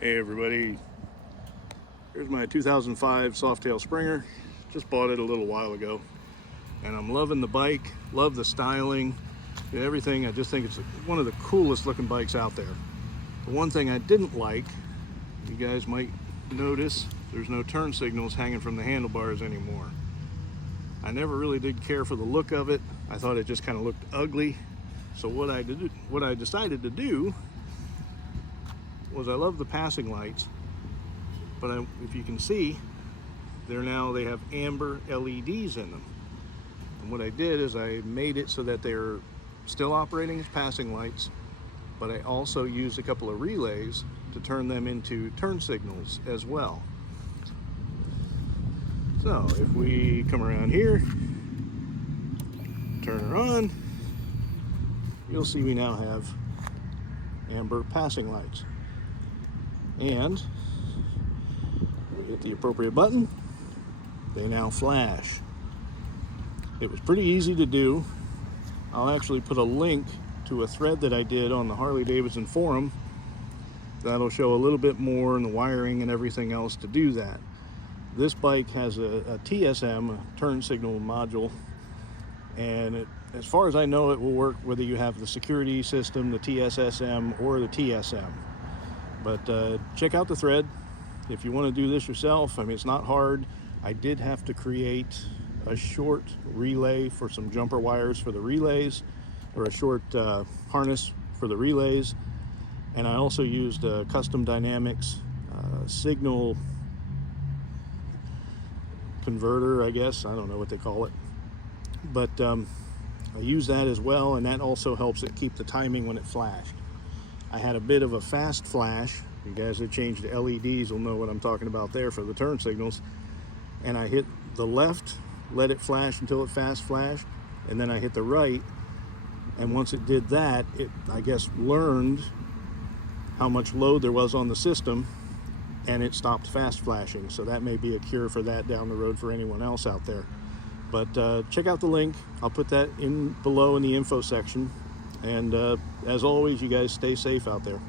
Hey everybody, here's my 2005 Softail Springer. Just bought it a little while ago and I'm loving the bike, love the styling, everything. I just think it's one of the coolest looking bikes out there. The one thing I didn't like, you guys might notice, there's no turn signals hanging from the handlebars anymore. I never really did care for the look of it. I thought it just kind of looked ugly. So what I decided to do was, I love the passing lights, but if you can see, they have amber LEDs in them. And what I did is I made it so that they're still operating as passing lights, but I also used a couple of relays to turn them into turn signals as well. So if we come around here, turn her on, you'll see we now have amber passing lights. And we hit the appropriate button, they now flash. It was pretty easy to do. I'll actually put a link to a thread that I did on the Harley Davidson forum. That'll show a little bit more in the wiring and everything else to do that. This bike has a TSM, a turn signal module, and as far as I know, it will work whether you have the security system, the TSSM, or the TSM. But check out the thread if you want to do this yourself. I mean, it's not hard. I did have to create a short relay for some jumper wires for the relays, or a short harness for the relays. And I also used a custom dynamics signal converter, I guess. I don't know what they call it. But I use that as well, and that also helps it keep the timing when it flashed. I had a bit of a fast flash. You guys that changed to LEDs will know what I'm talking about there for the turn signals. And I hit the left, let it flash until it fast flashed, and then I hit the right. And once it did that, it, I guess, learned how much load there was on the system, and it stopped fast flashing. So that may be a cure for that down the road for anyone else out there. But check out the link. I'll put that in below in the info section. And as always, you guys stay safe out there.